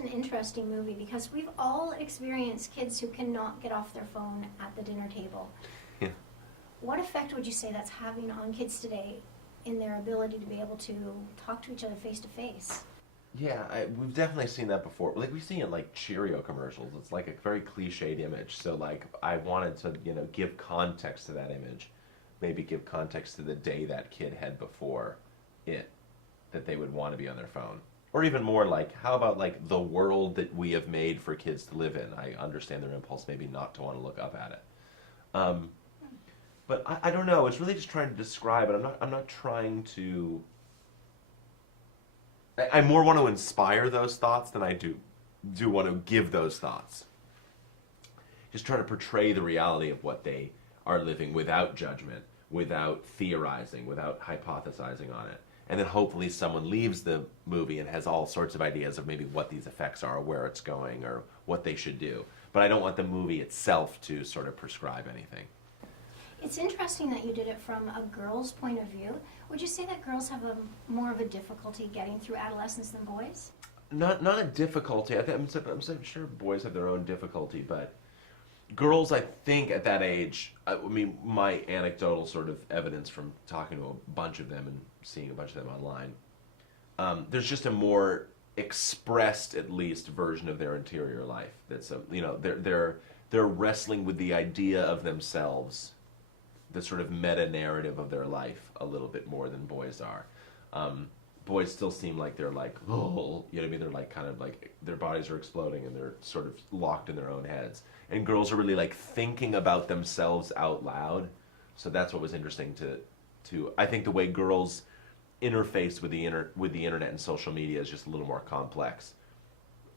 an interesting movie because we've all experienced kids who cannot get off their phone at the dinner table. Yeah. What effect would you say that's having on kids today in their ability to be able to talk to each other face to face? Yeah, we've definitely seen that before. Like, we see it in, like, Cheerio commercials. It's, like, a very cliched image. So, like, I wanted to, give context to that image. Maybe give context to the day that kid had before it, that they would want to be on their phone. Or even more like, how about, like, the world that we have made for kids to live in? I understand their impulse maybe not to want to look up at it. But I don't know. It's really just trying to describe it. I'm not trying to... I more want to inspire those thoughts than I do want to give those thoughts. Just trying to portray the reality of what they are living without judgment, without theorizing, without hypothesizing on it. And then hopefully someone leaves the movie and has all sorts of ideas of maybe what these effects are, or where it's going, or what they should do. But I don't want the movie itself to sort of prescribe anything. It's interesting that you did it from a girl's point of view. Would you say that girls have more of a difficulty getting through adolescence than boys? Not a difficulty. I'm sure boys have their own difficulty, but girls, I think, at that age, I mean, my anecdotal sort of evidence from talking to a bunch of them and seeing a bunch of them online, there's just a more expressed, at least, version of their interior life. That's they're wrestling with the idea of themselves, the sort of meta-narrative of their life a little bit more than boys are. Boys still seem like they're like, oh, you know what I mean? They're like kind of like their bodies are exploding and they're sort of locked in their own heads. And girls are really like thinking about themselves out loud. So that's what was interesting to I think the way girls interface with the internet and social media is just a little more complex.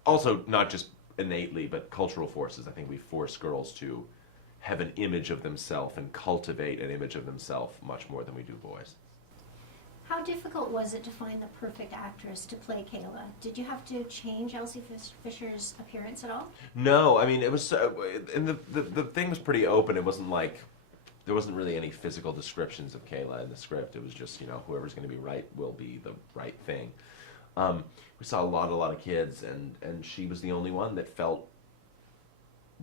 Also, not just innately, but cultural forces. I think we force girls to have an image of themselves and cultivate an image of themselves much more than we do boys. How difficult was it to find the perfect actress to play Kayla? Did you have to change Elsie Fisher's appearance at all? No, I mean, it was, and the thing was pretty open. It wasn't like, there wasn't really any physical descriptions of Kayla in the script. It was just, whoever's going to be right will be the right thing. We saw a lot of kids, and she was the only one that felt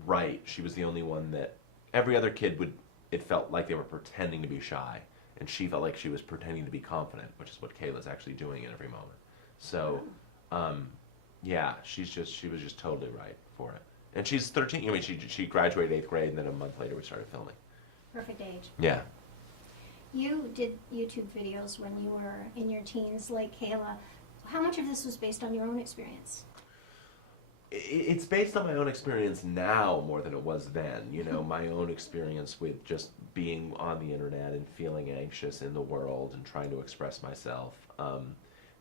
right. She was the only one that, every other kid it felt like they were pretending to be shy, and she felt like she was pretending to be confident, which is what Kayla's actually doing in every moment. So, yeah, she was just totally right for it. And she's 13. I mean, she graduated 8th grade, and then a month later we started filming. Perfect age. Yeah. You did YouTube videos when you were in your teens, like Kayla. How much of this was based on your own experience? It's based on my own experience now more than it was then. My own experience with just being on the internet and feeling anxious in the world and trying to express myself.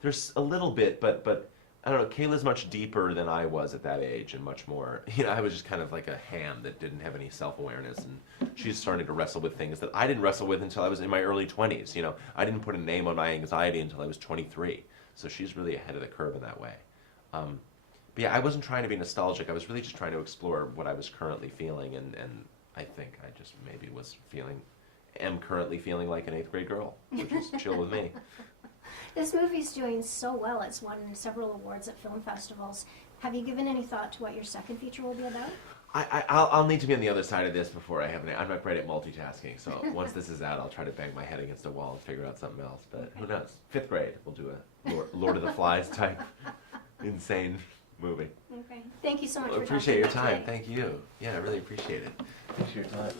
There's a little bit, but I don't know, Kayla's much deeper than I was at that age and much more, I was just kind of like a ham that didn't have any self-awareness, and she's starting to wrestle with things that I didn't wrestle with until I was in my early 20s. I didn't put a name on my anxiety until I was 23. So she's really ahead of the curve in that way. But yeah, I wasn't trying to be nostalgic. I was really just trying to explore what I was currently feeling, and I think I just maybe am currently feeling like an 8th grade girl, which is chill with me. This movie's doing so well. It's won several awards at film festivals. Have you given any thought to what your second feature will be about? I'll need to be on the other side of this before I'm not great at multitasking, so once this is out, I'll try to bang my head against a wall and figure out something else, but who knows? 5th grade, we'll do a Lord of the Flies type insane movie. Okay. Thank you so much for appreciate your time. Thank you. Yeah, I really appreciate it. Thanks for your time.